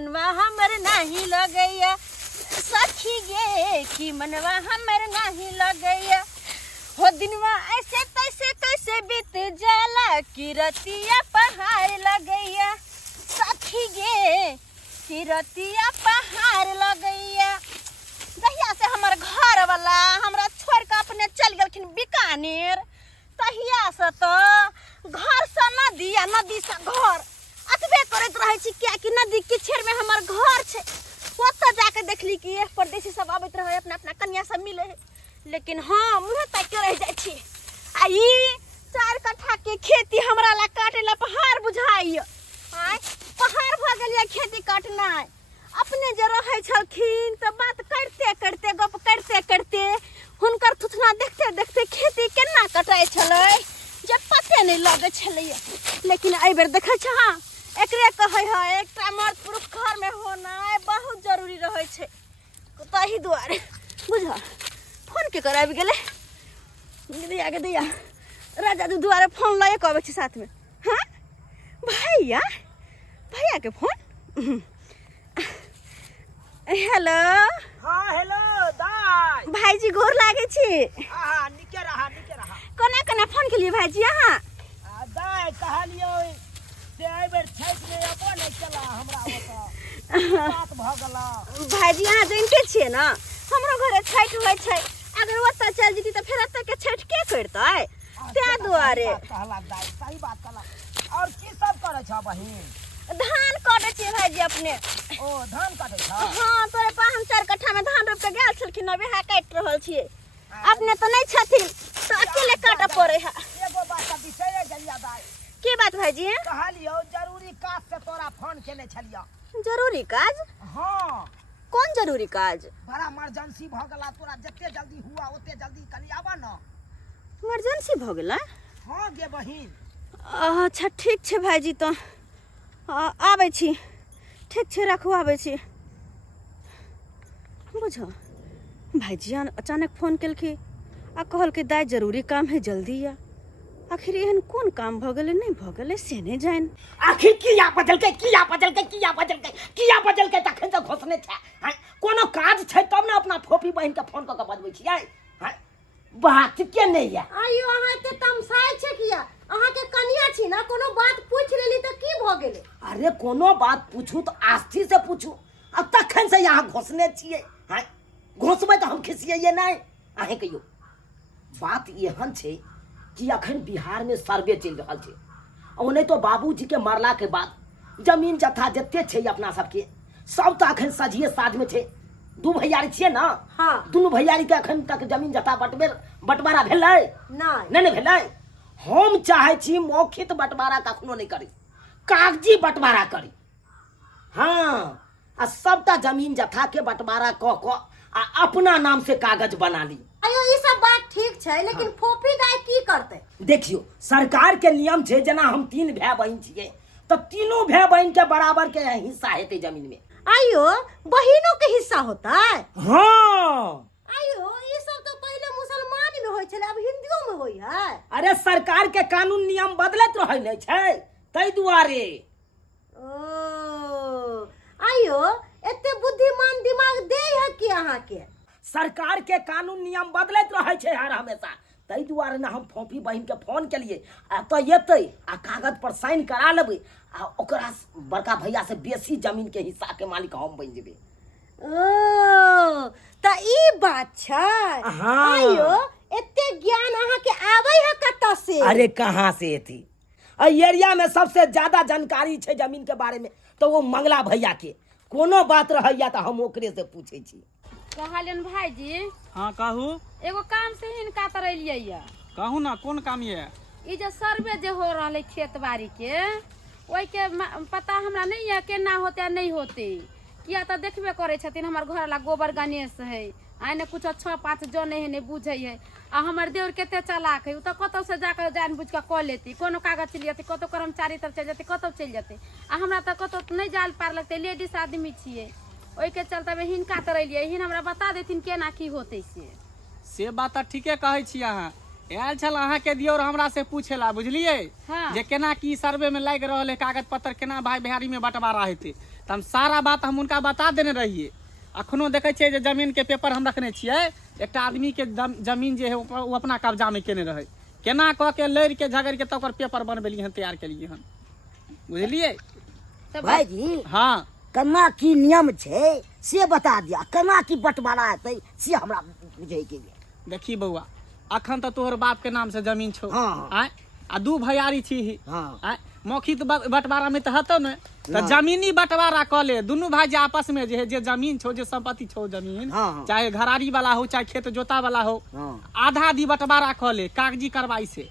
मनवा हमर नहीं लगैया सखी गे कि मनवा हमर नहीं लगैया हो दिनवा ऐसे तैसे कैसे बीत जाला कि रतिया पहाड़ लगैया सखी गे कि रतिया पहाड़ लगैया। दहिया से हमर घर वाला हमरा छोड़ के अपने चल गलखिन बीकानेर तहिया से तो घर से नदी या नदी से घर अतबे करत रहे छी क्या कि नदी के छेड़ में हमर घर छे ओतऽ जाके देखली कि एक परदेसी सब आबैत रहे अपना अपना कन्या से मिले लेकिन हाँ मुँह तक के रह जाय छी आ ई 4 कट्ठा के खेती हमरा ला काटे ला पहाड़ बुझाई आय पहाड़ भ गेलिए खेती काटनाय अपने जे रहे छलखिन तो बात करते करते गप करते करते हुनकर थुथना देखते देखते खेती केना कटाई छलै जे पते नहीं लगे छलै लेकिन एहि बेर देखे छ हां एकरे कहे है एकटा मर्द पुरुष घर में होना बहुत जरूरी रहे छे तही दुआरे बुझा फोन के कर आबि गेले दिया के दिया राजा दू दुआरे फोन लाए कहबे छी साथ में हां भैया भैया के फोन हेलो हाँ हेलो दाई भाईजी गोर लागे छी हां निके रहा कोना कोना फोन के लिए भाईजी हां दाई कहलियो से एहि बेर छठ में अपो नहीं चला हमरा ओतऽ बात भ गेला भाईजी यहाँ जानते छिए ना हमरो घरे छठ होय छै अगर ओतऽ चल जेती त फेर एतऽ के छठ के करतै ते दुआरे कहला दाई सही बात कहला और की सब करे छ बहिन धान काटे छी भाईजी अपने ओ धान काटे छ हां तोरे पा हम 4 कट्ठा में धान रोप के गेल छलखिन अबे हा काट रहल छिए अपने तो नहीं छथिन तो अकेले काटे पड़े है एगो बात का विषय गेलिया दाई की बात भाईजी कहलियो जरूरी काज से तोरा फोन केने छलिया जरूरी काज हां कौन जरूरी काज बड़ा इमरजेंसी भ गेला तोरा जत्ते जल्दी हुआ ओते जल्दी कनी आबा न इमरजेंसी भ गेला हां गे बहिन अच्छा ठीक छै भाईजी तो आबै छी ठीक छै रखू आबै छी बुझो भाईजी अचानक फोन केलखी आ कहलकै दाई जरूरी काम है जल्दी आ आखिर एहन कोन काम भ गेलै नहीं भ गेलै से नहीं जान आखिर किया बदलके तखन से घोषणे छै हैं कोनो काज छै तब ने अपना फोफी बहिन के फोन क के बजबै छियै हैं बात के नहीं है आइयो अहाँ के तमसाय छै किया अहाँ के कनिया छी ना कोनो बात पूछ लेली त की भ गेलै अरे कोनो बात पूछू तो आस्थी से पूछू अब तखन से यहाँ घोषणे छियै हैं घोषबै तो हम खिसियै नहीं अहे कहियो बात एहन छै कि अखन बिहार में सर्वे चल रहा छै और नहीं तो बाबूजी के मरला के बाद जमीन जथा जत्ते छै अपना सबके सब तो अखन सजिए साध में छै दू भैयारी छियै ना हां दुनू भैयारी के अखन तक जमीन जथा बंटवारा भेलै नहीं भेलै हम चाहे छी मौखिक बंटवारा कखनो नहीं करी कागजी बंटवारा करी हाँ आ सबटा जमीन जथा के बंटवारा क आ अपना नाम से कागज बना ली आइयो ई सब बात ठीक छै लेकिन फोफी दाई की करते देखियो सरकार के नियम छै जना हम 3 भाई बहन छियै तो तीनों भाई बहन के बराबर के हिस्सा हेतै जमीन में आइयो बहिनों के हिस्सा होता है हाँ आइयो ये सब तो पहले मुसलमान में होय छले अब हिंदुओं में होय है अरे सरकार के कानून नियम बदलत रहै नै छै तै दुआरे ओ आइयो एते बुद्धिमान दिमाग दे है कि अहाँ के सरकार के कानून नियम बदलत रहै छै हर हमेशा तै दुआरे न हम फोफी बहिन के फोन केलिए आ तो एतै आ कागज पर साइन करा लेबै आ ओकरा बड़का भैया से बेसी जमीन के हिस्सा के मालिक हम बन जेबै ओ त ई बात छै हाँ। आइयो एते ज्ञान अहाँ के आबै है कत से अरे कहाँ से थी एरिया में सबसे ज्यादा जानकारी छै जमीन के बारे में तो वो मंगला भैया के कोनो बात रहैया तो हम ओकरे से पूछे छी कहलियन भाईजी हाँ कहू एगो काम से हिनका तरलियै या कहू ना कौन काम ये ई जे सर्वे जे हो रहले खेत बाड़ी के ओइ के पता हमरा नहीं है केना होते नहीं होते किया तो देखबे करे छथिन हमर घर वाला गोबर गणेश है आने कुछ 6-5 जन है नहीं बुझे है आ हमर देवर केते चालाक है उ तो कतौ से जाकर जान बुझ के क लेती कोनो कागज चल जाती कतौ कर्मचारी तर चल जाती कतौ चल जाते आ हमरा तो कतौ नहीं जाल पार लगते लेडीज आदमी छिए ओइ के चलते में हिनका तरलियै हिन हमरा बता देथिन केना की होते से बात तो ठीके कहै छी अहाँ आयल छल अहाँ के दियो और हमरा से पूछेला बुझलिए हाँ। जे केना की सर्वे में लग रहा है कागज पत्र केना भाई बिहारी में बंटवारा हेतै त हम सारा बात हम उनका बता देने रहिए। अखनो देखे छियै जे जमीन के पेपर हम रखने छियै एकटा आदमी के जमीन जे है वो अपना कब्जा में केने रहे केना कह के लड़ के झगड़ के तकर पेपर बनबेलिए हन तैयार केलिए हन बुझलिए। तब भाईजी हाँ केना की नियम छै से बता दिया, केना की बंटवारा हेतै से हमरा बुझे के ये। देखी बउआ अखन तो तोहर बाप के नाम से जमीन छौ हाँ। आय आ दू भैयारी छी हाँ। आय मौखिक बंटवारा में तो हतो न तो जमीनी बंटवारा क ले दुनू भाई जे आपस में जे जमीन छौ जे संपत्ति छौ जमीन हाँ। चाहे घरारी वाला हो चाहे खेत जोता वाला हो हाँ। आधा आधी बंटवारा क ले कागजी कार्रवाई से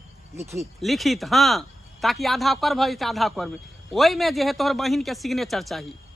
लिखित हाँ ताकि आधा कर भई आधा कर ओई में जे है तोहर बहिन के सिग्नेचर चाहिए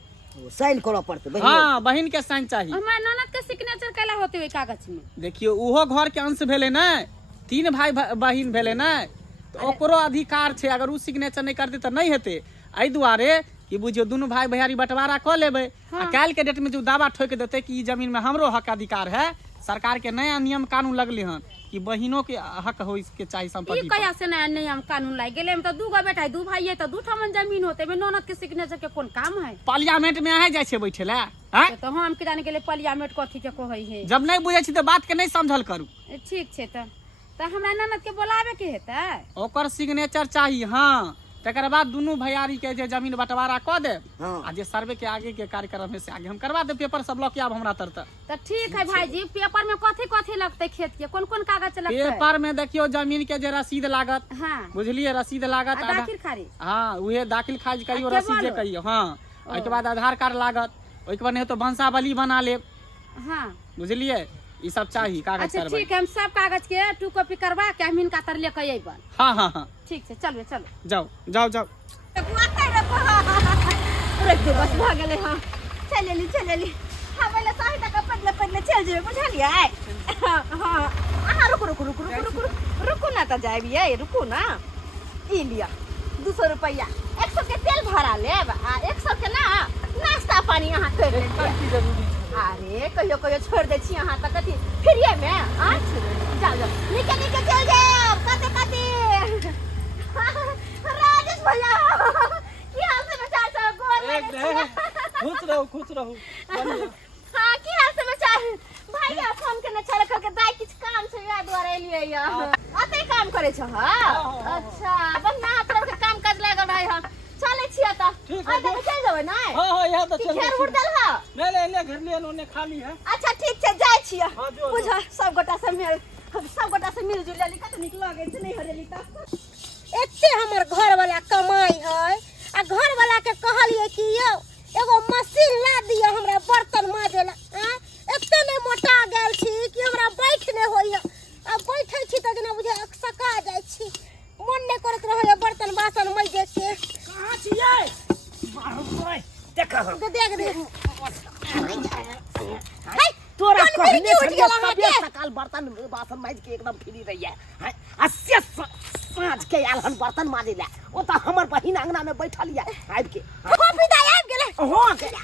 साइन करऽ पड़तै। हाँ बहिन के साइन चाहिए। हमार ननद के सिग्नेचर कैला होते हुए कागज में देखियो उहो घर के अंश भेले न 3 भाई बहिन भेले न तो ओकरो अधिकार छै अगर उ सिग्नेचर नहीं करते तो नहीं हेते एहि दुआरे कि बुझियो दुनू भाई भैयारी बंटवारा क लेबै आ काल के डेट में जो दावा ठोक देते कि ई जमीन में हमरो हक अधिकार है सरकार के नया नियम कानून लगले हन कि बहिनों के हक हो इसके चाहिए ई संपत्ति कया से नया नियम कानून लाग गेले में तो दू गो बेटा है दू भाई है तो दू ठमन जमीन होते में ननद के सिग्नेचर के कोन काम है। पार्लियामेंट में आ जाय छै बैठे ला हैं तो हम के जाने के लिए पार्लियामेंट कथी के कहै है जब नहीं बुझे छी तो बात के नहीं समझल करू। ठीक छै त हमरा ननद के बोलावे के हेतै ओकर सिग्नेचर चाहिए हाँ तकर बाद दुनू भैयारी के जे जमीन बंटवारा क दे आ जे सर्वे के आगे के कार्यक्रम है से आगे हम करवा दे पेपर सब लऽ के आब हमरा तरत तो ठीक है भाईजी पेपर में कथी कथी लगते खेत के कोन कोन कागज लगते पेपर में देखियो जमीन के जे रसीद लागत हाँ बुझलिए रसीद लागत दाखिल खारिज हाँ उहे दाखिल खारिज कहियो आ रसीद जे केवल? कहियो हाँ ओके बाद आधार कार्ड लागत ओके बाद नहीं तो वंशावली बना ले हाँ बुझलिए ई सब चाहिए कागज अच्छा करवाई। ठीक है हम सब कागज के 2 कॉपी करवा के हम इनका तर लेके अइबन। हाँ हाँ हाँ ठीक है चलो चलो जाओ जाओ जाओ रख दे बस भाग गेले हां चलेली हां पहले सही तक पदले चल जेबे बुझलिए। हां हां रुको ना त जाबिए रुको ना ई लिया 200 रुपया 100 के तेल भरा लेब आ 100 के ना नाश्ता पानी यहां कर ले। अरे कहियो छोड़ दे छी यहां तक कथी फ्रीए में हां जाओ निके चल जाओ कते राजेश भैया की हाल समाचार सब गोर खुश रहो हाँ की हाल समाचार भैया फोन करने चले करके दाई किछ काम छै या द्वारा एलिए या अते काम करे छ हां अच्छा बस ना तरफ के काम काज लागल रहे हम चले छिया त आ त चल जेबै ना हां हां यहां तो चल घेर उड़दल हा ले घर ले ओने खाली है। अच्छा ठीक छै जाय छिया हाँ, जो। बुझा सब गोटा से मिल जुल लेली कत निक लागे छै नहीं हरेली त एते हमर घर वाला कमाई है आ घर वाला के कहलिए कि यो एगो मशीन ला दियो हमरा बर्तन माजे ला हां एते ने मोटा गेल छी कि हमरा बैठ ने होइया आ बैठे छी त जना बुझे सका जाय छी मन ने करत रहय बर्तन बासन माजे के कहां छियै बाहर देख दे हाय तोरा कौन कहने मेरी उठ गेला छलिए हाथे? सकाल बर्तन बासन माज के एकदम फ्री रहिए हैं अस्से साँझ के आयल हन बर्तन माजे ला ओ त हमर बहिन अंगना में बैठल या आबि के कॉफी दाई आबि गेले हो गेला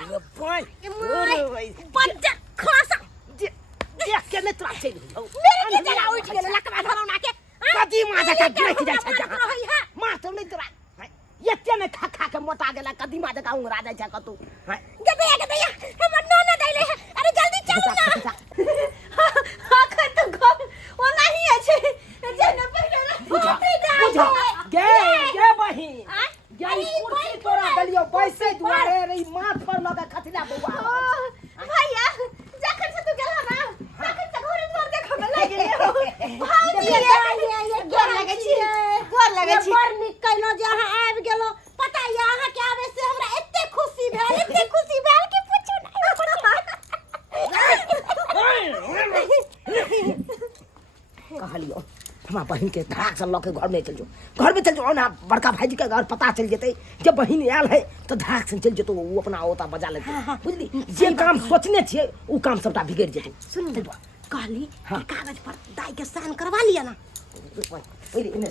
अरे भाई बच्चा खासा देख के ने तोरा चल हो मेरे के जला उठ गेले लकवा धरौना के कदी माजे के बैठ जाय छै जहां रही है मार तो नहीं तोरा एते ने खा के मोटा गेला कदी माजे का उंगरा जाय छै कतू हैं गदया हमर नोना दैले है अरे जल्दी चलो ना आखर तो घर वो नहीं है छे जेने पहले कॉफी बुझा दाई गे बहिन गेली कुर्सी तोरा दलियो बैसे दुआरे रे माथ पर लगा खथिला बौआ भैया जखन से तू गेला ना तखन से घरे द्वार देख में लाग गेले भाऊजी ये गोर लगे छी बड़ निक कहलो जे अहाँ आबि गेलो पता ये अहाँ के आवे से हमरा एते खुशी भेल कि पूछो कहलियो हमार बहिन के धड़ाक से लके घर में चल जो ना बड़का भाईजी के घर पता चल जेते जब बहिन आयल है तो धड़ाक से चल जेतो वो अपना ओता बजा लेते बुझली जे काम सोचने छिए उ काम सबटा बिगड़ जेते सुन कहली हाँ। कागज पर दाई के साइन करवा लिया ना पहिले इने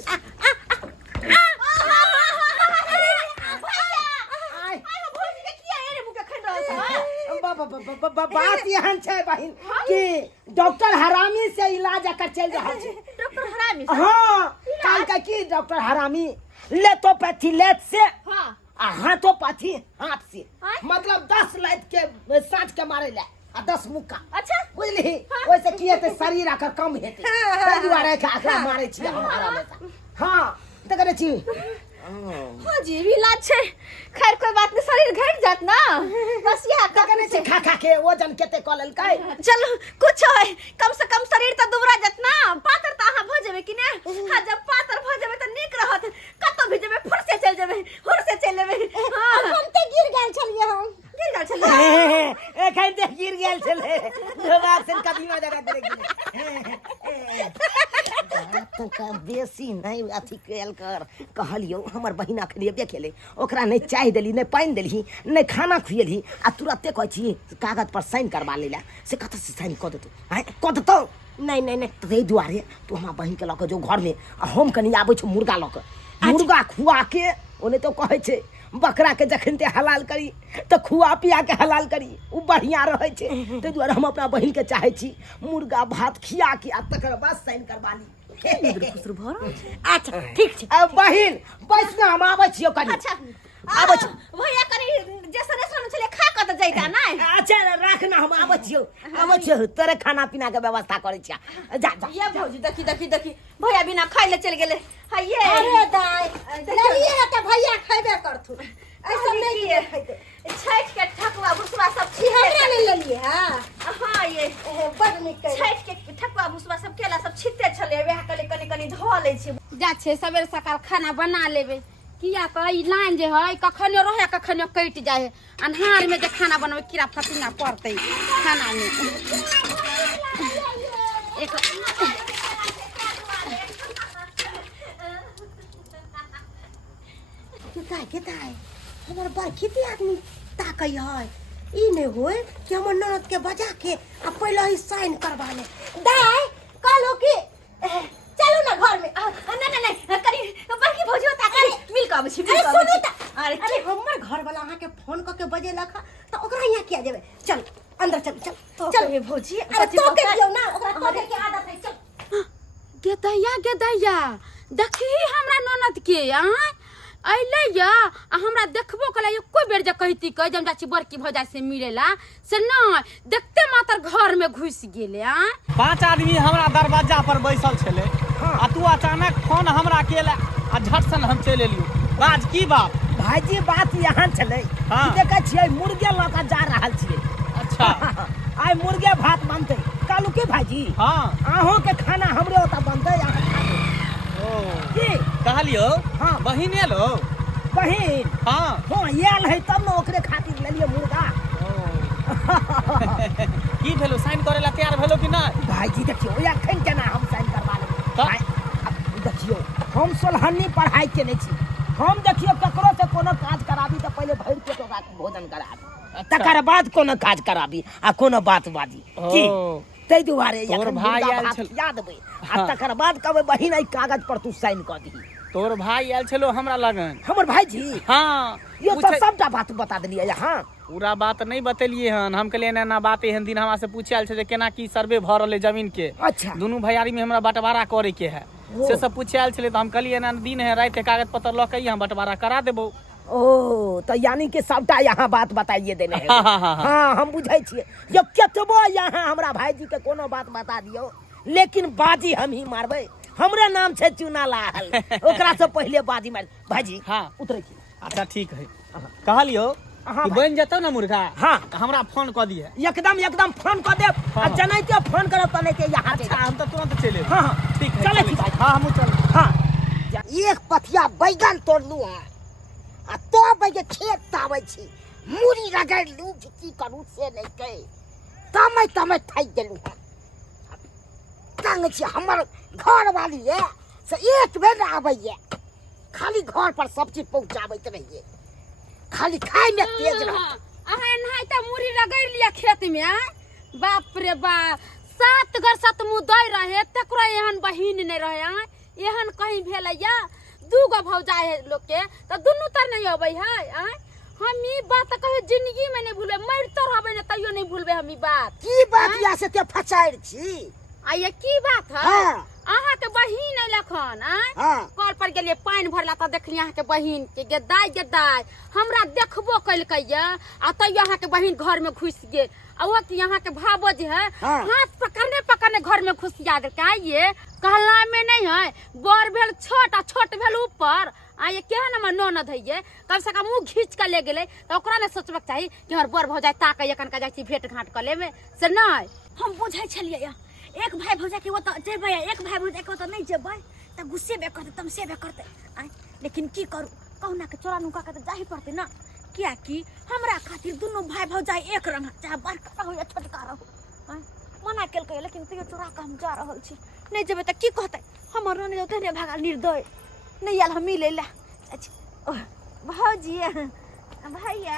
बात यहाँ छै बहिन कि डॉक्टर हरामी से इलाज कर चल रहा छै हरामी सा हाँ काल का की डॉक्टर हरामी लेटोपैथी लेट से हां आ हाथोपैथी हाथ से हाँ? मतलब 10 लाइट के साँझ के मारे ले आ 10 मुक्का अच्छा बुझली वैसे किए ते शरीर आकर कम हेते ताहि दुआरे आकर मारे छी हमारा में हां त करे छी हां जी भी इलाज छे खैर कोई बात नहीं शरीर घट जात ना बस या त करे छी खा के वजन केते क लेल काय चलो कुछ है कम से कम शरीर त दुबरा जात ना पातर त आहा भ जेबे कि ने हां जब पातर भ जेबे त नीक रहत कतो भी जेबे फुर से चल जेबे हुर से चल लेबे हां हम ते गिर गेल छलिए हम गिर गेल छलिए एखन ते गिर गेल छले जवाब से कदीमा जरा देख तो का बेसी नहीं अथी कैल कर कहलियो हमर बहिना खलिए खेले ओकरा नहीं चाय देली नहीं पानी देली नहीं खाना खुएली आ तुरंते कह छी कागज पर साइन करवा लेला से कत से साइन क देतो हैं क देतो नहीं नहीं नहीं तै दुआरे तू हमरा बहिन के लक जो घर में हम कनी आबै छ मुर्गा लक मुर्गा खुआ के ओने तो कहै छै बकरा के जखन ते हलाल करी तो खुआ पिया के हलाल करी उ बढ़िया रहे छै तै दुआरे हम अपना बहिन के चाहे छी मुर्गा भात खिया के आ तकर बाद साइन करवा ली खुसरू भर अच्छा ठीक छे अब बहिन बैस ना हम आबै छियो कनी अच्छा आबै छी भैया कनी जैसे रेस्टोरेंट चले खा क त जैता ना अच्छा राख ना हम आबै छियो तेरे खाना पीना के व्यवस्था करै छिया जा जा ये भौजी देखी देखी देखी भैया बिना खाइ ले चल गेले हाय अरे दाई ललिए त भैया खैबे करथु ऐसा नहीं किए खैते छठ के ठकुआ भुसवा सब छी हमरा ले ललिए हां हां ये बड निक छठ के ठकुआ भुसवा सब केला सब छिते छले वेह कले कनी कनी ध ले छी जा छे सवेरे सकाल खाना बना लेबे किया त ई लाइन जे है कखनो रहे कखनो कट जाए है अन्हार में जे खाना बनवे कीड़ा फतिंगा पड़ते खाना में एक के दाई हमर बड़ खेती आदमी ताकै है ई नहीं होय कि हमर ननद के बजा के आ पहले ही साइन करवा ले दाई कहलो कि चलो ना घर में नहीं नहीं नहीं कनी बड़की भौजी होता करे मिल के आबै छी अरे सुनू त अरे अरे हमर घर वाला अहाँ के फोन क के बजे लखा त ओकरा यहाँ किया जेबे चल अंदर चल चल चल हे भौजी अरे तो के दियो ना ओकरा तो के आदत है चल गे दैया देखी हमरा ननद के अइले या हमरा देखबो कला एको बेर जे कहती कह जम जाची बड़की भौजा से मिलेला से न देखते मातर घर में घुस गेले 5 आदमी हमरा दरवाजा पर बैसल छले आ तू अचानक फोन हमरा केला आ झट सन हम चल एलियो बाज की बात भाईजी बात यहाँ चले हाँ। देखे छियै मुर्गे लक जा रहल छियै अच्छा आइ मुर्गे भात बनते कालू के भाईजी हाँ अहों के खाना हमरे ओता बनते अहाँ खाबे ओ की कहलियो हाँ। बहिने लो बहिन हाँ हां आयल है तब न ओकरे खातिर लेलिए मुर्गा की भेलो साइन करे ला तैयार भेलो कि ना भाईजी देखियो एखन केना हम साइन करवा लेबै तऽ? अब देखियो हम सोलहनी पढ़ाई केने छी हम देखियो ककरो से कोनो काज कराबी त पहले भरि पेट ओकरा भोजन कराबी तकर बाद कोनो काज कराबी आ कोनो बात बाजी की ओ। तै दुआरे तोहर एखन भाई मुर्गा आयल भात छल। खिया देबै आ हाँ। तकर बाद कहबै बहिन एहि कागज पर तू साइन क दही तोर भाई आयल छलो हमरा लगन हमर भाईजी हाँ यो तो सबटा बात बता देलिए यहाँ पूरा बात नहीं बतेलिए हन हम कहलिए ना बात एहन दिन हमरा से पूछे आयल छे जे केना की सर्वे भ रहले जमीन के अच्छा दुनू भैयारी में हमरा बंटवारा करे के है से सब पूछे आयल छले तो हम कहलिए ना दिन है रात है कागज पत्र ल के हम बंटवारा करा देबो ओ तो यानी कि सबटा यहाँ बात बताइए देने है हाँ, हाँ, हाँ, हाँ। हाँ हम बुझे छिए यो केतबो यहाँ हमरा भाईजी के कोनो बात बता दियो लेकिन बाजी हम ही मारबै हमरे नाम छे चुनालाल ओकरा से पहले बाजी मार भाईजी हाँ उतरे छी अच्छा ठीक है कहलियो हाँ कि भाई। बन जतो ना मुर्गा हाँ। तो हमरा फोन क दिए एकदम फोन कर देब आ हाँ। जनाइते फोन करब तने के यहाँ अच्छा हम तो तुरंत चले हाँ हाँ ठीक है चले चले छी भाई। हाँ हम चल हाँ एक पथिया बैगन तोड़लू है आ तो बैगे खेत ताबै छी मुरी रगड़ लू की करू से नहीं कहे तमे थाक गेलू है तंग छी हमर घर वाली है से एक बेर आबैए खाली घर पर सब चीज पहुंचाबैत रहिए खाली खाए में तेज रह अहाँ नहीं त मुरी रगड़ लिया खेत में बाप रे बाप 7 घर 7 मुंह दई रहे तकरो एहन बहिन नहीं रहे एहन कहीं भेलैया 2 गो भौजाई है लोग के त दुनू तर नहीं अबै है हम ई बात कहे जिंदगी में नहीं भूलबे मरतो रहबे न तइयो नहीं भूलबे हम ई बात की बात या से ते फचाइर छी आ ये की बात है हाँ। अहाँ के बहिन अइला हन आय हाँ कल पर गेलिए पानी भरला त देखली यहाँ के बहिन के गेदाय हमरा देखबो कइलकै या आ तैयो यहाँ के बहिन घर में घुस गेल आ वो कि यहाँ के भाबो जे है हाँ। हाथ पकड़ने घर में घुसिया दे का ये कहला में नहीं है बड़ भेल छोट आ छोट भेल ऊपर आ ये केहन हमर ननद है ये कम से कम मुंह घींच के ले गेले त ओकरा ने सोचबक चाही कि हमर बड़ भौजाई ताकै कनका जाइ छी भेंट घाट क लेबे से नहीं हम बुझै छलियै या एक भाई भौजाई के ओतऽ जेबै एक भाई भौजाई के ओतऽ नहीं जेबै त गुस्से बे करते तमसे बे करते आय लेकिन की करू कहुना के चोरा नुका के त जाही पड़ते ना किया कि हमरा खातिर दुनू भाई भौजाई एक रंग चाहे बड़का हो या छोटका रहो आय मना केलकै लेकिन तैयो चोरा के हम जा रहल छी नहीं जेबै त की कहतै हमर रानी ओतै ने भागल निर्दय नहीं आयल हम मिलै ला भौजी भैया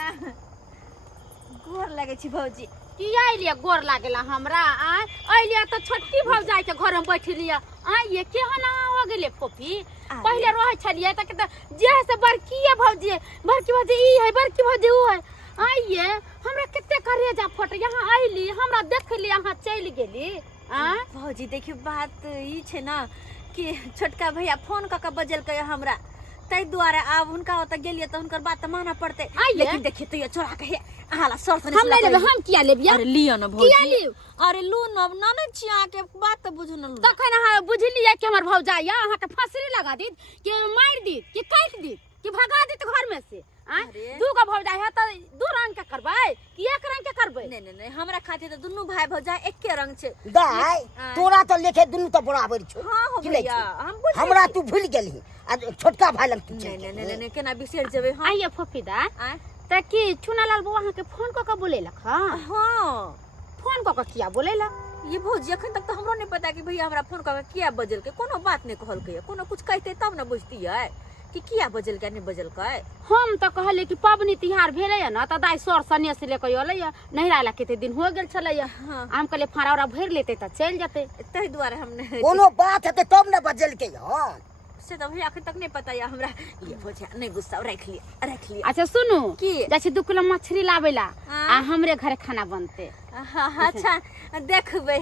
गोर लागै छी भौजी कि आइलिए गोर लागेला हमरा आय आइलिए त छोटकी भौजाई के घर में बैठलिए आय ये केहन हो गेले फोफी पहले रहे छलिए त जे से बड़की भौजी ई है बड़की भौजी ऊ है आइए हमरा कते करेजा फट यहाँ आइली हमरा देखली यहाँ चल गेली आ भौजी देखियो बात ई छै ना कि छोटका भैया फोन क के बजेलकै हमरा तै दुआरे आब हुनका ओतऽ गेलिए त हुनकर बात मानऽ पड़तै लेकिन देखिए तो ये चोरा के आला सरथ हम नहीं लेबे हम किया लेबिया अरे लियो न भौजी किया लियो अरे लू न नानै छी अहाँ के बात त बुझू न तखन अहाँ बुझलिए कि हमर भौजाई अहाँ के फसरी लगा दी कि मार दी कि काट दी कि भगा दी घर में से दू गो भौजाई है त दू रंग के करबै कि एक रंग के करबै नहीं हमरा खातिर त दुनू भाई भौजाई एके रंग छै दाय तोरा तो लेखे दुनू तो बराबर छौ हां हो कि नहीं भैया छौ? हम बुझ हमरा तू भूल गेली आ छोटका भाई लग तू चल नहीं केना बिसर जेबै हम आइए फोफीदा त कि चुनालाल बउआ अहाँ के फोन क के बोलेलक हां हां फोन क के किया बोलेला ये भौजी अखन तक तो हमरो नहीं पता कि भैया हमरा फोन करके किया बजलकै कोनो बात नहीं कहलकै कोनो कुछ कहते तब ना बुझतियै कि किया बजलकै नहीं बजलकै हम त कहले कि पबनी तिहार भेलै न त दाई सर सने से लेके अलै नहिरा ला कते दिन हो गेल छलै हम कहले फारा भर लेते त चल जते तै दुआरे हम नहीं कोनो बात है तब न बजल के हां से तो भैया अखन तक नहीं पता या हमरा ये भौजी नहीं गुस्सा रख लिया अच्छा सुनु की? जैसे 2 किलो मछली लावेला आ हमरे घरे खाना बनते अच्छा देखबै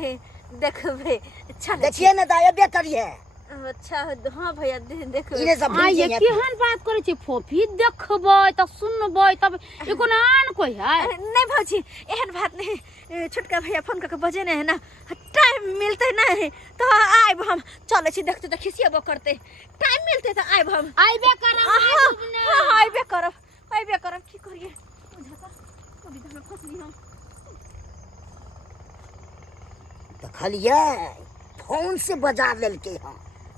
अच्छा देखिए न दाय बे करिए अच्छा हां भैया देखबै इने सब आ ये केहन बात करे छी फोफी देखबै त सुनबै तब ई कोनो आन कोई है अरे नहीं भौजी एहन बात नहीं छोटका भैया फोन करके बजे नहीं है ना टाइम मिलते नहीं तो आइब हम चले छी देखते तो खिसियबो करते टाइम मिलते तो आइब हम आइबे करब हां आइबे करब की करिए बुझा तो विधा में फंसली हम देखलिए फोन से बजा लेलके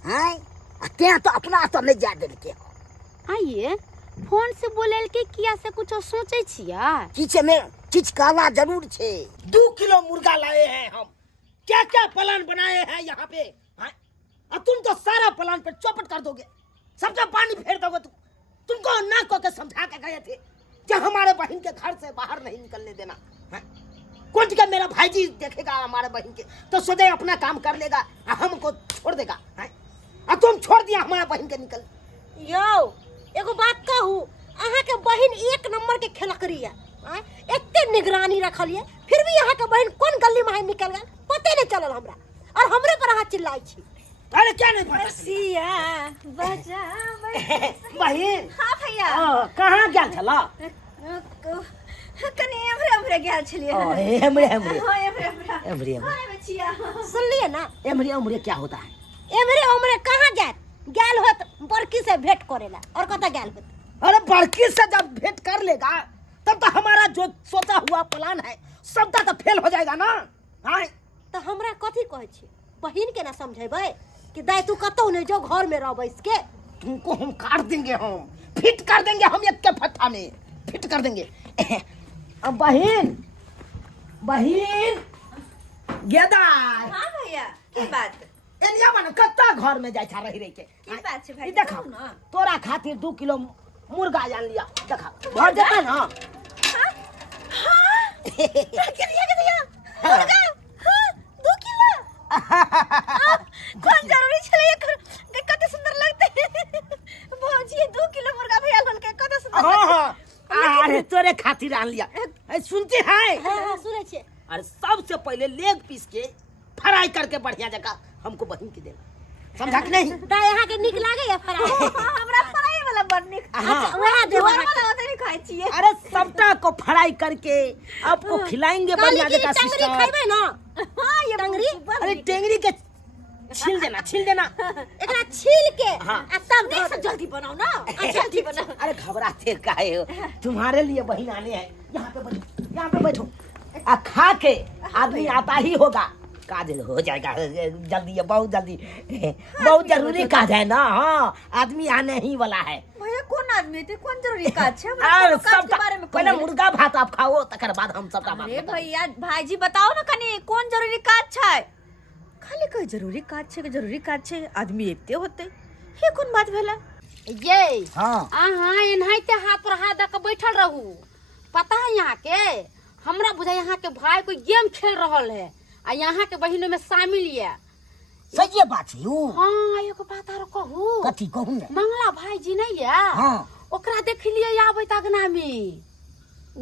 हैं ते तो अपना तो नहीं जा देलके आइए फोन से बोलेल के किया से कुछ सोचे छिया किछ में किछ काला जरूर छे 2 किलो मुर्गा लाए हैं हम क्या क्या प्लान बनाए हैं यहाँ पे हैं? और तुम तो सारा प्लान पे चौपट कर दोगे सबका पानी फेर दोगे तुमको ना को के समझा के गए थे कि हमारे बहन के घर से बाहर नहीं निकलने देना हैं? कौन का मेरा भाईजी देखेगा हमारे बहन के तो सोचे अपना काम कर लेगा हमको छोड़ देगा हैं? और तुम छोड़ दिया हमारा बहन के निकल यो एगो बात कहू अहाँ के बहन एक नंबर के खेला करिया एते निगरानी रखलिए फिर भी अहाँ के बहन कौन गली में निकल गया पते नहीं चलल हमरा और हमरे पर अहाँ चिल्लाई छी अरे क्या नहीं पता सिया बजा बहन हां भैया कहाँ गया छला कने हमरे गेल छलिए हमरे हां हमरे हां बचिया सुन लिए ना हमरे क्या होता है हमरे कहाँ गेल होत बड़की से भेंट करेला और कता गेल होत अरे बड़की से जब भेंट कर लेगा तब तो हमारा जो सोचा हुआ प्लान है सबका तो फेल हो जाएगा ना हाँ तो हमरा कथी कहै छी बहिन के ना समझेबै कि दाई तू कतौ नहीं जो घर में रह बैस के तुमको हम काट देंगे हम फिट कर देंगे हम एक के फट्टा में फिट कर देंगे अब बहन गेदा हां भैया की बात एनिया मन कत्ता घर में जाय छा रही के की बात छै भाई ई देखा तोरा खातिर 2 किलो मुर्गा जान लिया देखा भर जाता ना हां के दिया मुर्गा हां 2 किलो कौन जरूरी छले एकर कते सुंदर लगते भौजी 2 किलो मुर्गा भैया लन के कते सुंदर हां अरे तोरे खातिर आन लिया सुनते हैं हां सुनै छियै अरे सबसे पहले लेग पीस के फ्राई करके बढ़िया जगह हमको बहन की दे समझा कि नहीं? ता यहाँ के निक लागे या फ्राई हमरा फ्राई वाला बड़ निक अच्छा वहां देवर वाला ओते नहीं खाई छिए अरे सबटा को फ्राई करके आपको खिलाएंगे बढ़िया जगह टंगरी सिस्टम। खाइबे ना हां ये टंगरी अरे टेंगरी के छील देना एकरा छील के हाँ। आ तब देख से जल्दी बनाओ ना जल्दी बनाओ अरे घबराते काहे हो, तुम्हारे लिए बहन आने हैं। यहाँ पे बैठो आ खा के आदमी आता ही होगा, काज हो जाएगा जल्दी है, बहुत जल्दी बहुत जरूरी काज है ना। हाँ आदमी आने ही वाला है। भैया कौन आदमी थे कौन जरूरी काज छे अरे काज सब के बारे में पहले मुर्गा भात आप खाओ तकर बाद हम सबका बात अरे बताएं। भैया भाईजी बताओ ना कनी कौन जरूरी काज छै खाली कोई जरूरी काज छै के जरूरी काज छै आदमी एते होते ये कौन बात भेला ये हाँ अहाँ एनाहिते हाथ पर हाथ दे के बैठल रहू। पता है यहाँ के हमरा बुझा यहाँ के भाई कोई गेम खेल रहल है आ यहाँ के बहिनों में शामिल है। सही बात है यू। हाँ एगो बात आरो कहू, कथी कहूँ ना? मंगला भाई जी नहीं है हाँ ओकरा देख लिए आबे अगना में। ओ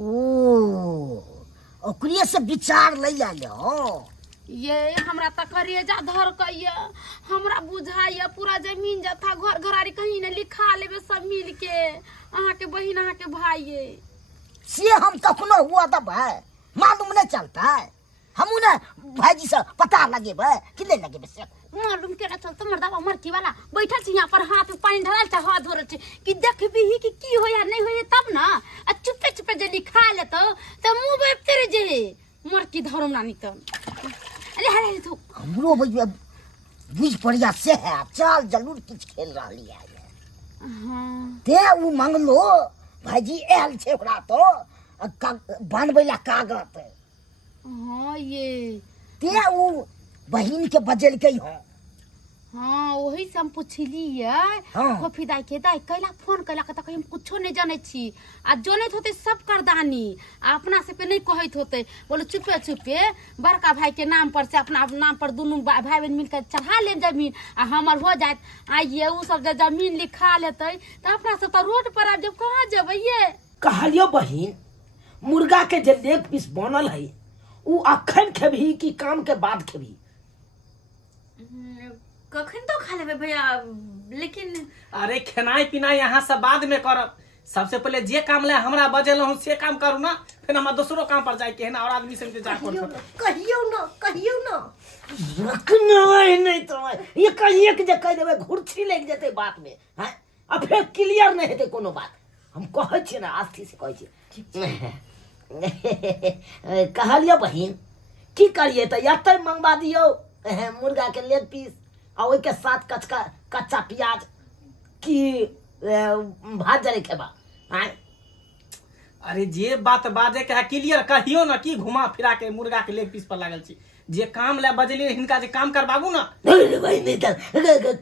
ओकरे से विचार ले आलो। ये हमरा त करेजा धर के ये हमरा बुझाइए पूरा जमीन जथा घर घरारी कहीं ने लिखा लेबे सब मिल के अहाँ के बहिन अहाँ के भाई ये। से हम कखनो हुआ तब है मालूम नहीं चलता है। हम ने भाईजी से पता लगेबे कि नहीं लगेबे से मालूम केना चलत मर्दावा मरकी वाला बैठल छी यहाँ पर हाथ में पानी ढालल छ हाथ धरल छ कि देखबी ही कि की होया नहीं होया तब ना आ चुपे चुपे जे लिखा लेतो त मुंह पे तेरे जे मरकी धरम ना नितन। अरे अरे तो हमरो भैया बुझ पड़िया से है चाल जरूर कुछ खेल रहा लिया है। हां ते उ मंगलो भाईजी एल छे ओकरा तो बनबैला कागज हां ये ते उ बहिन के बजेलकै हो। हाँ वही से हम पूछली है हाँ। खोफी दाई के दाई कैला फोन कैला के हम कुछो नहीं जाने छी आ जानत होते सब करदानी आ अपना से पे नहीं कहत होते बोलो चुपे चुपे बड़का भाई के नाम पर से अपना नाम पर दोनों भाई बहन मिलकर चढ़ा ले जमीन आ हमर हो जात आ ये उ सब जमीन लिखा लेते तो अपना से तो रोड पर आब जब कहाँ जेबै ये। कहलियो बहिन मुर्गा के जे लेग पीस बनल है उ अखन खेबही कि काम के बाद खेबही? कखन तो खा लेबे भैया लेकिन अरे खेनाई पिनाई यहाँ से बाद में करब, सबसे पहले जे काम ले हमरा बजेल हूँ से काम करू ना, फिर हमरा दूसरो काम पर जाए के है ना और आदमी से इंतजार कर। कहियो ना रखना नहीं तो ये कहिए कि जे कह देबे घुरछी लग जेते बात में हैं अब फिर क्लियर नहीं हेते कोनो बात। हम कहै छियै ना आस्थी से कहै छियै कहलियो बहिन की करिए तो यते मंगवा दियो मुर्गा के लेग पीस और ओइ के साथ कच्चा प्याज की भात जरे खेबा हैं। अरे जे बात बाजे के है क्लियर कहियो ना कि घुमा फिरा के मुर्गा के लेग पीस पर लागल छी, जे काम ले बजलिए हिनका जे काम करबाबू ना नहीं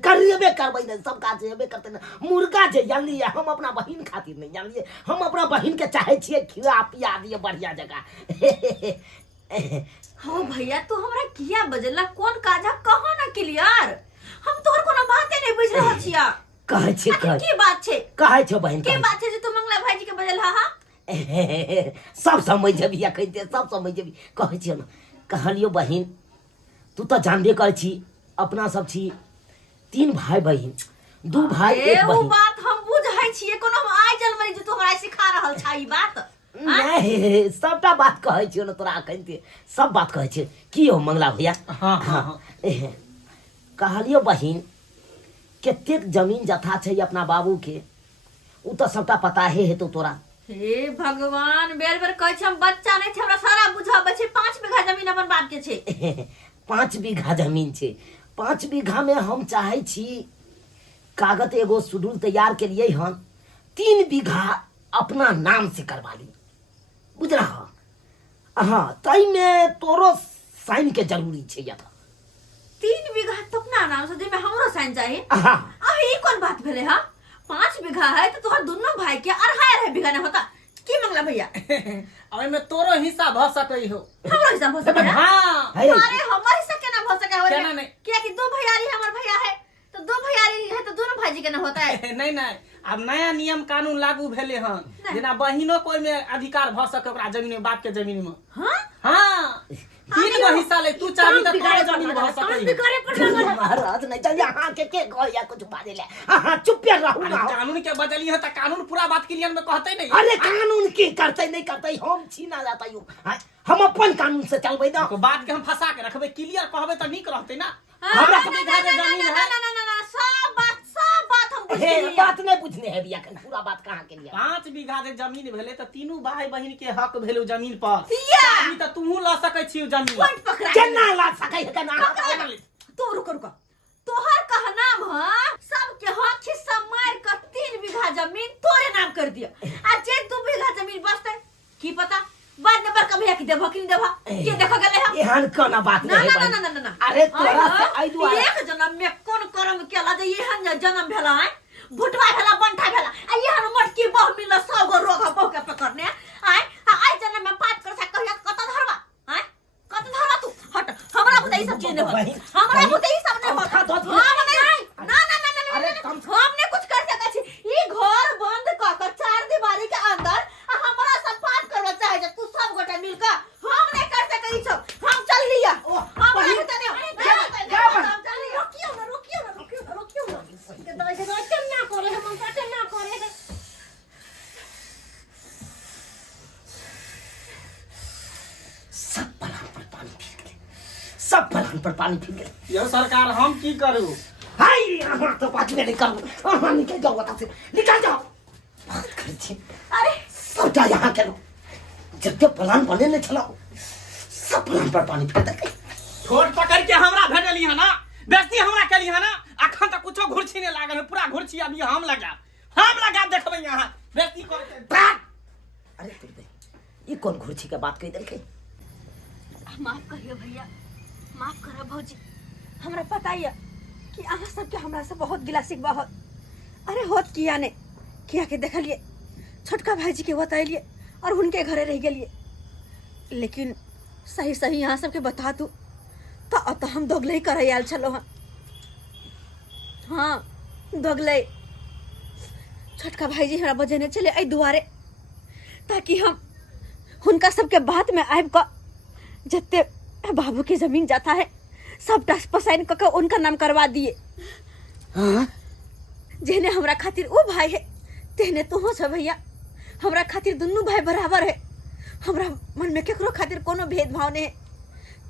करिए करबै नहीं सब काज हेबे करते ना। मुर्गा जे जानलिए हम अपना बहिन खातिर नहीं जानलिए, हम अपना बहिन के चाहे छिए खिला पिया दिए बढ़िया जगह। हो भैया तू हमरा किया बजला कौन काजा कहो ना क्लियर हम तोहर कोनो बाते नहीं बुझ रहल छिया। कहै छी आखिर की बात छे कहै छो बहिन की बात छे जे तू मंगला भाईजी के बजल हा सब समझ जबी या कहते सब समझ जबी कहै छियो ना। कहलियो बहिन तू तो जानबे कर छी अपना सब छी 3 भाई बहिन 2 भाई ए 1 वो बहिन। बात हम बुझै छिए कोनो हम आइ जन्मरी जे तू हमरा सिखा रहल छा ई बात। नहीं सबटा बात कहै छियो ना तोरा कहते सब बात कहै छियो की हो मंगला भैया। हाँ हाँ कहलियो बहिन कतेक जमीन जथा छै अपना बाबू के उ तो सबटा पता है तो तोरा। हे भगवान बेर बेर कहै छी हम बच्चा नहीं छे हमरा सारा बुझाबै छै 5 बीघा जमीन अपन बाप के छे। 5 बीघा जमीन छे 5 बीघा में हम चाहे छी कागज एगो शेड्यूल तैयार के लिए हम 3 बीघा अपना नाम से करवा ली बुझला। हाँ तई में तोरो साइन के जरूरी छे या 3 बीघा तो अपना नाम से जे में हमरो साइन चाहिए। हाँ अभी ई कौन बात भेले हा 5 बीघा है तो तोहर दोनों भाई के अढ़ाई बीघा ने होता की मंगला भैया और में तोरो हिस्सा भ सकई हो। हमरो हिसाब हो सके हाँ है अरे हमारे हिस्सा केना हो सके हो केना नहीं? क्या कि 2 भैयारी हमर भैया है तो 2 भैयारी है तो दोनों भाईजी के ना होता है। नहीं नहीं अब नया नियम कानून लागू भेले हन जेना बहिनो कोई में अधिकार भ सके ओकरा जमीन में बाप के जमीन में। हां हाँ 3 गो हिस्सा ले तू चाबी त तोरे जमीन भर काम सकै बिगाड़े पर लगल महाराज नहीं चल यहाँ के गया कुछ बारे ले हाँ चुप रहू अरे ना कानून के बदली है त कानून पूरा बात क्लियर में कहते नहीं अरे कानून की करते नहीं करते हम छीना जाता हूँ हम अपन कानून से चलबे ना को बात के हम फंसा के रखबे क्लियर कहबे त नीक रहते ना हमरा सब बिघा के जमीन है ना सब बात हम बुझ हे गेलिए बात नहीं बुझने है बिया पूरा बात कहाँ के लिए 5 बीघा के जमीन भेले त तीनों भाई बहिन के हक भेलो जमीन पर दिया। चाबी त तूहू ल सकै छी जमीन पॉइंट पकड़ा केना ला सकै है केना तो रुक तोहर कहना ह सबके हक हिस्सा मार कर 3 बीघा जमीन तोरे नाम कर दिया आ जे 2 बीघा जमीन बचते की पता बाद में बड़का भैया की देबो कि नहीं देबो के देखो गेले हम एहन कोना बात ना नहीं ना है ना ना ना अरे तोरा से आई दुआरे एक जन्म में कौन कर्म केला जे एहन जन्म भेला है भुटवा भेला बंठा भेला आ एहन मटकी बहु मिल 100 गो रोग बहु के पकड़ने आई जन्म में 5 कर से कहिया कत धरवा हैं कत धरवा तू हट हमरा बुते ई सब चीज नहीं हो हमरा बुते ई सब नहीं हो हम नहीं ना ना ना ना अरे हम ने कुछ कर सकै छी ई घर बंद क के 4 दीवारी के अंदर हमरा सब पाठ करवा चाहे जे तू सब गोटा मिल के हम नहीं कर सकै ई सब हम चल लिया हमरा बुते नहीं हम चल लिया रोकियो ना के दवाई से अटन ना करे हम अटन ना करे सब पलान पर पानी फिर गए सब पलान पर पानी फिर गए यो सरकार हम की करू हाय यहाँ तो बात में निकल हाँ निकल जाओ वहाँ से निकल जाओ बात कर छी अरे सबटा यहाँ के लोग जब जब प्लान बने ले चलाओ सब प्लान पर पानी फेर दे छोट पकड़ के हमरा भेटली है ना बेस्ती हमरा केली है ना अखन तक कुछो घुरछी ने लागल है पूरा घुरछी अभी हम लगा देखबै यहाँ बेस्ती करके अरे फिर दे ये कौन घुरछी का बात कह देलके माफ करियो भैया माफ करो भौजी हमरा पता है कि अहाँ सबके हमरा से बहुत गिला शिकवा होत अरे होत किया ने किया के देखलिए छोटका भाईजी के बताइलिए और उनके घरे रह गेलिए लेकिन सही सही यहाँ सबके बता दू तो हम दोगले करे आयल चलो हाँ दोगले छोटका भाईजी हमरा बजेने चले आई दुआरे ताकि हम उनका सबके बात में आब का जत्ते बाबू की जमीन जाता है सब टस पसाइन क उनका नाम करवा दिए जेने हमरा खातिर वो भाई है तेने तू हो छ भैया हमरा खातिर दुनू भाई बराबर है हमरा मन में केकरो खातिर कोनो भेदभाव नहीं है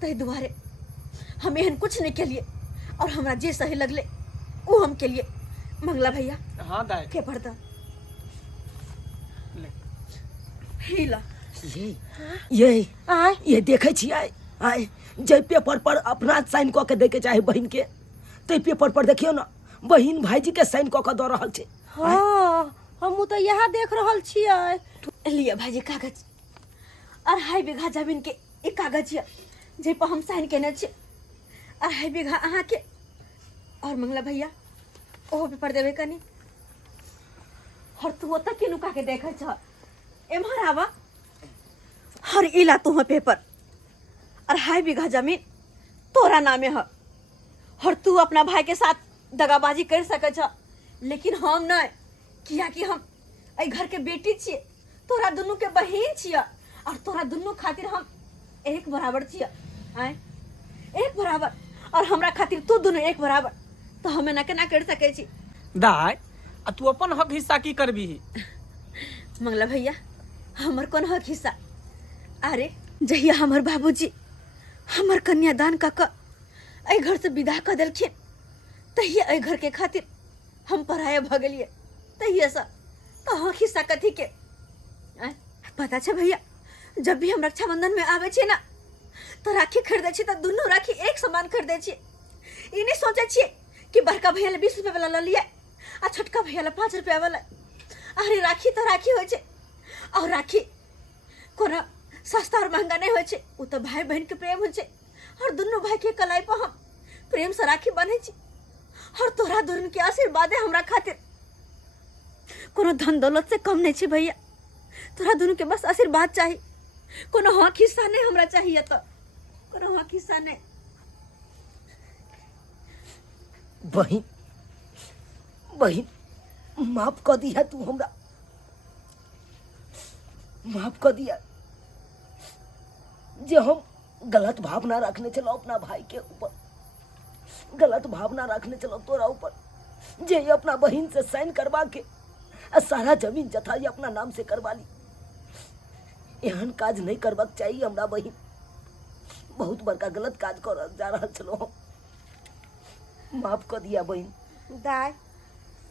तै दुआरे हम एहन कुछ नहीं के लिए और हमरा जे सही लगले वो हम के लिए मंगला भैया हाँ दाई के पर्दा हिला ये देखे छियै आय जे पेपर पर अपना साइन कऽ के दे के चाहे बहिन के ते पेपर पर देखियो ना बहिन भाईजी के साइन कऽ के दऽ रहल छै हाँ हम तो यहाँ देख रहल छियै लिया भाईजी कागज 2.5 बीघा जमीन के एक कागज ये जे पर हम साइन केने छी 2.5 बीघा अहाँ के और मंगला भैया ओहो पेपर देबे कनी हर तू ओत के नुका के देखै छ एम्हर आवा हर इला तू पेपर 2.5 बीघा जमीन तोरा नामे है और तू अपना भाई के साथ दगाबाजी कर सके छ लेकिन हम नहीं किया कि हम ए घर के बेटी छिए तोरा दुनू के बहिन छिए और तोरा दुनू खातिर हम एक बराबर छिए आय एक बराबर और हमरा खातिर तू दुनू एक बराबर तो हमें ना केना कर सके छी दाई आ तू अपन हक हिस्सा की करबी मंगला भैया हमर कौन हक हिस्सा अरे जहिया हमर बाबूजी हमर कन्यादान क ए घर से विदा क देलखिन तहिया ए घर के खातिर हम पराया भ गेलिए तहिया सा तो हक हिस्सा कथी के पता छै भैया जब भी हम रक्षाबंधन में आवे छी ना तो राखी खरीदे छी तो दुनू राखी एक समान खरीदे छी ई नहीं सोचे छी कि बड़का भैया ले 20 रुपया वाला ल लिया आ छोटका भैया ले 5 रुपया वाला अरे राखी तो राखी हो छे और राखी कोना सस्ता और महंगा नहीं हो छे वो तो भाई बहन के प्रेम हो छे और दोनों भाई के कलाई पर हम प्रेम से राखी बने छी और तोरा दुन के आशीर्वाद है हमरा खातिर कोनो धन दौलत से कम नहीं छे भैया तोरा दोनों के बस आशीर्वाद चाहिए कोनो हक हिस्सा नहीं हमरा चाहिए तो कोनो हक हिस्सा नहीं बहिन बहिन माफ कर दिया तू हमरा माफ कर दिया जे हम गलत भावना रखने चलो अपना भाई के ऊपर, गलत भावना रखने चलो तोरा ऊपर, जे ये अपना बहन से साइन करवा के आ सारा जमीन जथा ये अपना नाम से करवा ली। एहन काज नहीं करबाक चाहिए हमरा बहन, बहुत बड़का गलत काज कर जा रहा चलो हम। माफ कर दिया बहन। दाय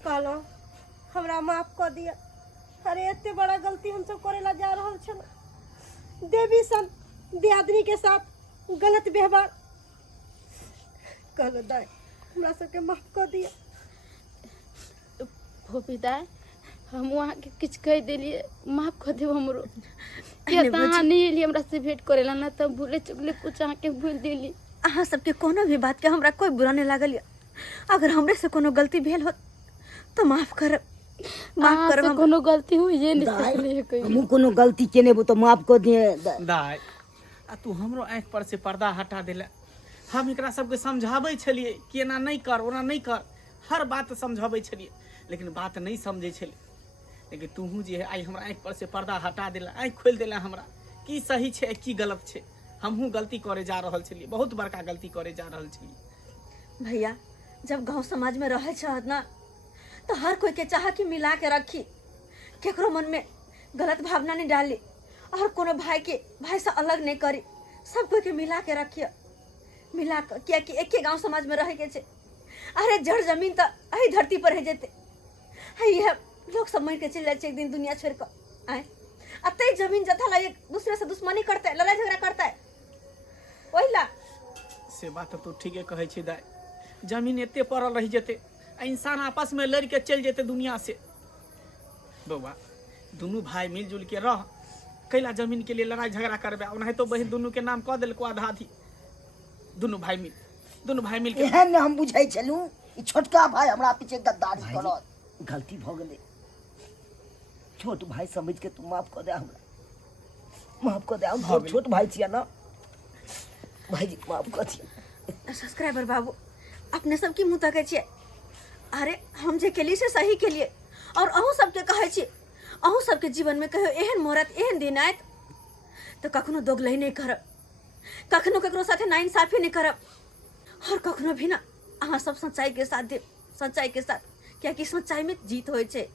कहलो हमरा माफ कर दिया। अरे इतने बड़ा गलती हम सब करेला जा रहल छल, देवी सन दियादनी के साथ गलत व्यवहार। कहलो दाय हमरा सबके माफ कर दिया। भोपी दाय हम वहाँ के किछ कह दिलिए, माफ कर देव हमरो। के तहाँ नहीं एलिए हमरा से भेंट करेला, ना तो भूले चुगले कुछ अहाँ के भूल दिली। अहाँ सबके कोनो भी बात के हमरा कोई बुरा नहीं लागल या। अगर हमरे से कोनो गलती भेल हो तो माफ कर, माफ कर। कोनो गलती हुई ये नहीं कही। हम कोनो गलती केने बो तो माफ कर दिए। दाय आ तू हमरो आँख पर से पर्दा हटा देला। हम एकरा सबके समझाबै छलिए कि एना नहीं कर, ओना नहीं कर, हर बात समझाबै छलिए, लेकिन बात नहीं समझे छलिए। लेकिन तूहू जे है आई हमरा आँख पर से पर्दा हटा देला, आँख खोल देला हमरा की सही छै की गलत छै। हमहू गलती करे जा रहल छलिए, बहुत बड़का गलती करे जा रहल छलिए। भैया जब गांव समाज में रहे छ ना तो हर कोई के चाह कि मिला के रखी, केकरो मन में गलत भावना नहीं डाली और कोनो भाई के भाई से अलग नहीं करी, सब कोई के मिला के रखिए। मिला कर क्या कि एक ही गांव समाज में रहे के छे। अरे जड़ जमीन तो अही धरती पर रह जेते, है लोग सब मर के चल जाए एक दिन दुनिया छोड़ कर आए। अतई जमीन जथा ला एक दूसरे से दुश्मनी करता है, लड़ाई झगड़ा करता है। वही ला से बात तो ठीके कहै छी दाय, जमीन एते पड़ल रह जेते, इंसान आपस में लड़ के चल जेते दुनिया से। बउआ दुनू भाई मिलजुल के रह, कैला जमीन के लिए लड़ाई झगड़ा करबे। ओनाहे तो बहन दुनू के नाम कह देलको आधा आधी। दुनू भाई मिल के एहन ने हम बुझाई छलू ई छोटका भाई हमरा पीछे गद्दारी करत। गलती भ गेलै, छोट भाई समझ के तू माफ कर दे हमरा, माफ कर दे। हम छोट भाई छिया ना भाईजी, माफ कर दिया। सब्सक्राइबर बाबू अपने सबकी मुँह तकै छियै। अरे हम जे केली से सही केलिए और अहूँ सबके कहै छी, अहूँ सबके जीवन में कहियो एहन मुहूर्त एहन दिन आयत तो कखनो दोगलई नहीं करब, कखनो ककरो साथे नाइंसाफी नहीं करब, और कखनो भी ना अहाँ सब सच्चाई के साथ देब, सच्चाई के साथ, क्या कि सच्चाई में जीत होय छै।